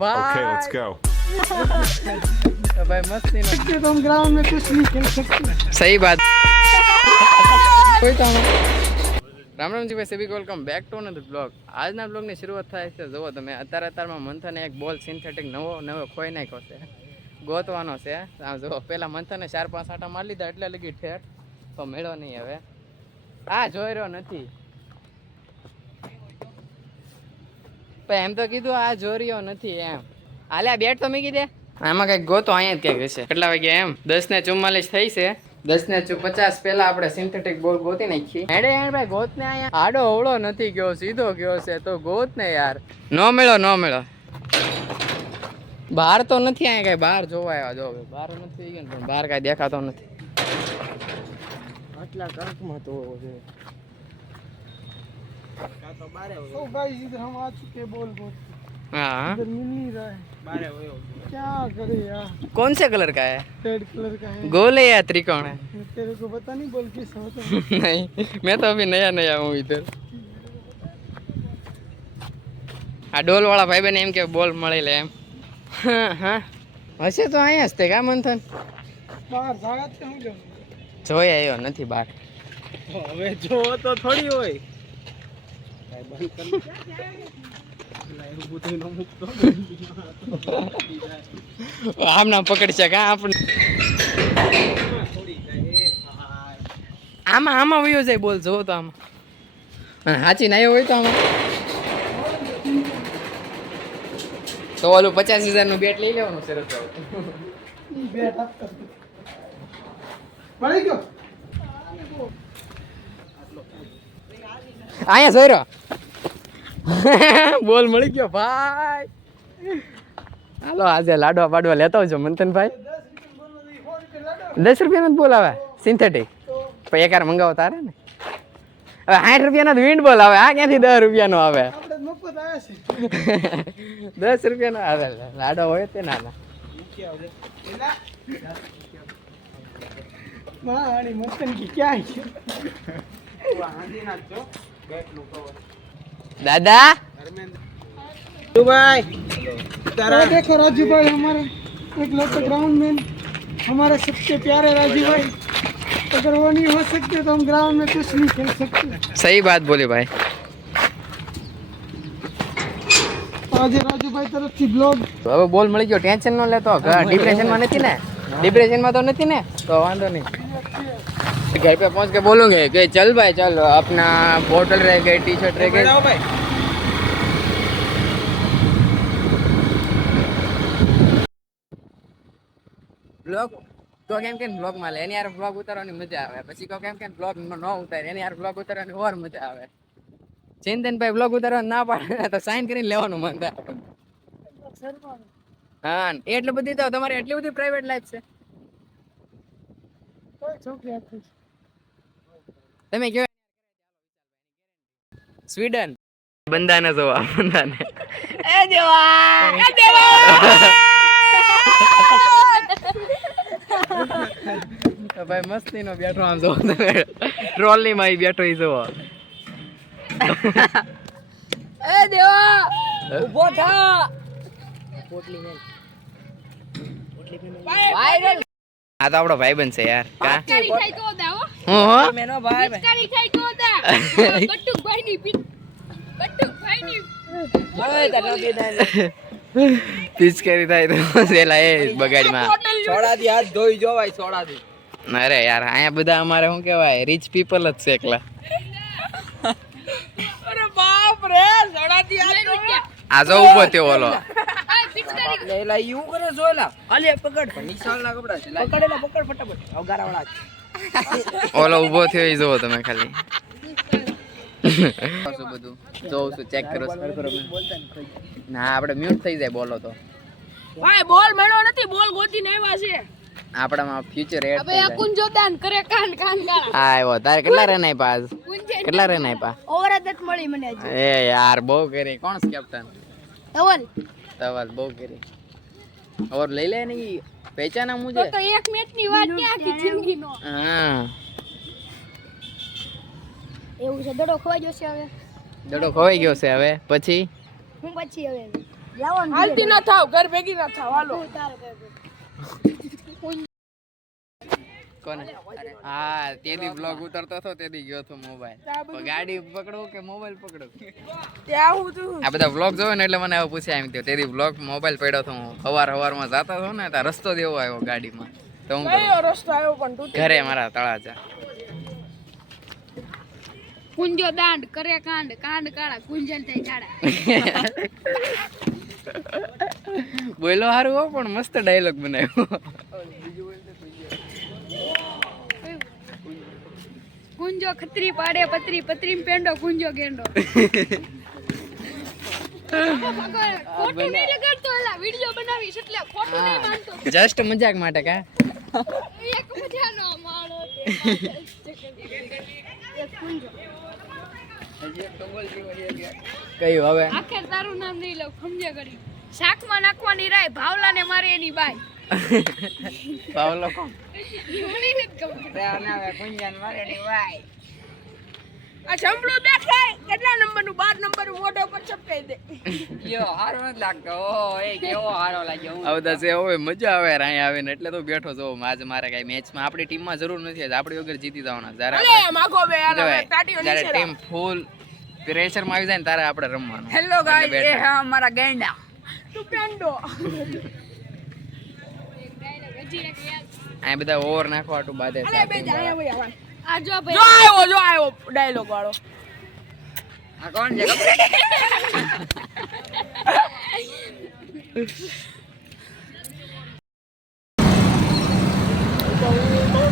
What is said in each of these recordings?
Okay, let's go. तो भाई मस्ती ना तो हम ग्राउंड में कुछ नहीं खेल सकते। सही बात कोई तो राम राम जी भाई सभी को welcome back to another blog. આજના બ્લોગની શરૂઆત થાય છે જુઓ તમે અત્યારમાં મંથને એક બોલ સિન્થેટિક નવો ખોઈ નાખ્યો છે, ગોતવાનો છે. આ જુઓ પેલા મંથને 4-5 આટા મારી લીધા એટલે લગી ઠેઠ તો મેળો નહીં. હવે આ જોઈ રહ્યો નથી એમ તો કીધું, આ જોઈ નથી એમ. હાલે આ બેટ તો મૂકી દે, આમાં કઈક ગોતો અહીંયા જ ક્યાંક હશે. કેટલા વાગ્યા એમ 10:44 થઈ છે. 10:50 પહેલા આપણે સિન્થેટિક બોલ ગોતી નાખી. હેડે ભાઈ ગોત ને અહીંયા આડો અવળો નથી ગયો, સીધો ગયો છે તો ગોત ને યાર. નો મેળો બહાર તો નથી અહીંયા કઈ, બહાર જોવા આવ્યા જો બહાર નથી ગયો પણ બહાર કઈ દેખાતો નથી. આટલા કાંકમાં તો છે तो गाइस इधर हम आ चुके बोल बहुत हाँ इधर मिल नहीं रहा है, क्या करे यार. कौन से कलर का है? रेड कलर का है. गोल है या त्रिकोण है? तेरे को पता नहीं बोल किस होता है. नहीं मैं तो अभी नया हूँ इधर. આ ડોલ વાળા ભાઈ બને એમ કે બોલ મળી લે એમ. હા હશે તો અહીંયા જ તે કા મંથન બહાર જાગત કે હું જો જોઈ આવ્યો નથી બહાર. હવે જો તો થોડી હોય. આમ ના પકડશે કા આપણે. આમાં વયો જાય બોલ, જોવો તો આમાં. અને હાચી ના હોય તો આમાં તો ઓલું 50,000 નું બેટ લઈ લેવાનું સરસ. બેટ આપતો મળી ગયો. અહીંયા જોઈ રહ્યો બોલ મળી ગયો ભાઈ. હાલો આજે લાડવા પાડવા લેતા આવજો મંથનભાઈ. 10 રૂપિયાનો જ બોલ આવે સિન્થેટિક, પછી એક વાર મંગાવો તારે ને. હવે 60 રૂપિયાનો વિન્ડ બોલ આવે, આ ક્યાંથી 10 રૂપિયાનો આવે? આપણે મફત આવ્યા છે. 10 રૂપિયાનો આવે લાડવા હોય તે નાના. મારી મતન કી ક્યાં છે दादा भाई. तो देखो राजू भाई हमारे एक लोकल ग्राउंड में हमारे सबसे प्यारे राजू भाई, अगर वो नहीं हो सकते तो हम ग्राउंड में कुछ नहीं खेल सकते. सही बात बोले भाई. आज राजू भाई तरफ से ब्लॉग. तो अब बोल मળી ગયો, ટેન્શન ન લેતો. ડિપ્રેશન માં નથી ને? ડિપ્રેશન માં તો નથી ને? તો વાંધો નહીં. घर पे पहुंच के बोलूंगे कि चल भाई चल, अपना बोतल रह गई, टी शर्ट रह गई. ब्लॉग તો કેમ કે બ્લોગ માં લે એની યાર બ્લોગ ઉતારવાની મજા આવે. પછી કો કેમ કે બ્લોગ ન ઉતારે એની યાર બ્લોગ ઉતારવાની ઓર મજા આવે. ચિંતનભાઈ બ્લોગ ઉતારવા ના પાડે તો સાઈન કરીને લેવાનું મન થાય. હા એટલી બધી તો તમારે એટલી બધી પ્રાઇવેટ લાઈફ છે. તમે કયો સ્વીડન બંદાને જોવા બંદાને એ દેવા તો ભાઈ મસ્તી નો બેઠો આમ જો તમે ટ્રોલી માં બેઠો ઈ જોવો. એ દેવા ઉભો થા. પોટલી મેલ વાયરલ. આ તો આપણો ભાઈબંધ છે યાર. કા પિચકારી ખાઈ તો દાવો હું મેનો ભાઈ પિચકારી ખાઈ તો દા બટુક ભાઈ ની ઓય તનો બેના પિચકારી થાય તો સેલા એ બગાડીમાં સોડાથી હાથ ધોઈ જો ભાઈ સોડાથી. અરે યાર અહીંયા બધા અમારે શું કહેવાય રીચ પીપલ જ છે એકલા. અરે બાપ રે સોડાથી હાથ ધોઈ. આ જો ઊભો થયો ઓલો. પિચકારી લેલા યુ કરે જોયલા આલે પકડ નિશાળના કપડા છે પકડેલા પકડ ફટાફટ અવગારાવાળા. ઓલો ઊભો થયો ઈ જોવો તમે ખાલી. શું બધું જોઉં છું, ચેક કરો ના આપણે મ્યુટ થઈ જાય બોલો તો. ભાઈ બોલ મળ્યો નથી, બોલ ગોતીને આવ્યા છે આપણામાં ફ્યુચર એડ હવે થઈ જાય. અકુન જોતાન કરે કાન ગાળા. હા આવ્યો તારે કેટલા રન આપ્યા આજ? કુંજે કેટલા રન આપ્યા? ઓવર જ નથી મળી મને આજે. એ યાર બહુ કરી. કોણ કેપ્ટન? ધવલ તવાલ બહુ કરી. ઓર લઈ લે ને ઈ પહેચાના મુજે. તો એક મેચ ની વાત કે આખી જિંદગી નો. હા એવું છે. દડો ખોવાઈ જશે હવે. દડો ખોવાઈ ગયો છે હવે. પછી હું પછી હવે હાલતી ના થાવ ઘર ભેગી ના થાવ હાલો કોને હા તેદી બ્લોગ ઉતરતો હતો તેદી ગયો હતો મોબાઈલ ગાડી પકડો કે મોબાઈલ પકડો ત્યાં હું તું આ બધા બ્લોગ જોવે ને એટલે મને આવું પૂછ્યા એમ થયું તેદી બ્લોગ મોબાઈલ પડ્યો હતો હું સવારમાં જતો હતો ને ત્યાં રસ્તો દેવો આવ્યો ગાડીમાં તો હું કરું? કયો રસ્તો આવ્યો પણ તું ઘરે મારા તળાજા કુંજો દાંડ કરે કાંડ કાંડ કાળા કુંજન થાય જાડા બોલો સારું હો પણ મસ્ત ડાયલોગ બનાવ્યો કુંજો ખત્રી પાડે પત્રી પત્રી પેંડો કુંજો ગેંડો ખોટું નહીં લગાડતો એલા વિડિયો બનાવીશ એટલે ખોટું નહીં માનતો જસ્ટ મજાક માટે કા એક મજાનો માળો એક કુંજો કયું હવે આખેર તારું નામ નહીં લઉં સમજે કરી શાકમાં નાખવાની રાય ભાવલાને મારે એની બાઈ પાવલો કોણ મને નથી ખબર આ જમલું દેખાય કેટલા નંબરનું 12 નંબરનું મોઢો પર ચપકાઈ દે આ બધા છે હવે મજા આવે યાર અહીંયા આવીને એટલે તો બેઠો છો આજે મારે કઈ મેચમાં આપણી ટીમમાં જરૂર નથી આજ આપણી વગર જીતી જવાના અલે જ્યારે માગો બે યાર તાટીઓ જ્યારે નીચે ટીમ ફૂલ પ્રેશરમાં આવી જાય ને ત્યારે આપણે રમવાનું હેલો ગાઈસ એ હા અમારા ગેંડા તું પેંડો આ બધા ઓવર નાખવા આટું બાદે અલે બે જાય ભાઈ આવા આ જો જો ભાઈ આવ્યો ડાયલોગ વાળો આ કોણ છે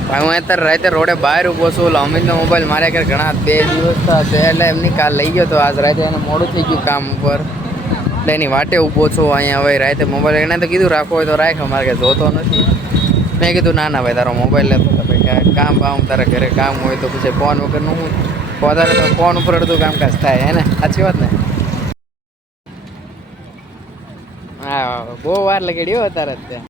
ભાઈ હું અત્યારે રાતે રોડે બહાર ઊભો છું એટલે અમિતનો મોબાઈલ મારે ઘરે ઘણા 2 દિવસ થયા એટલે એમની કાલ લઈ ગયો તો આજ રાતે એને મોડું થઈ ગયું કામ ઉપર એટલે એની વાટે ઊભો છું અહીંયા હવે રાતે મોબાઈલ એને તો કીધું રાખવો હોય તો રાખ અમારે કે જોતો નથી મેં કીધું ના ના ભાઈ તારો મોબાઈલ લેતો તો ભાઈ કામ બામ તારા ઘરે કામ હોય તો પછી ફોન વગરનું હું વધારે તો ફોન ઉપર અડધું કામકાજ થાય હે ને સાચી વાત ને હા બહુ વાર લગાડી હો તારે ત્યાં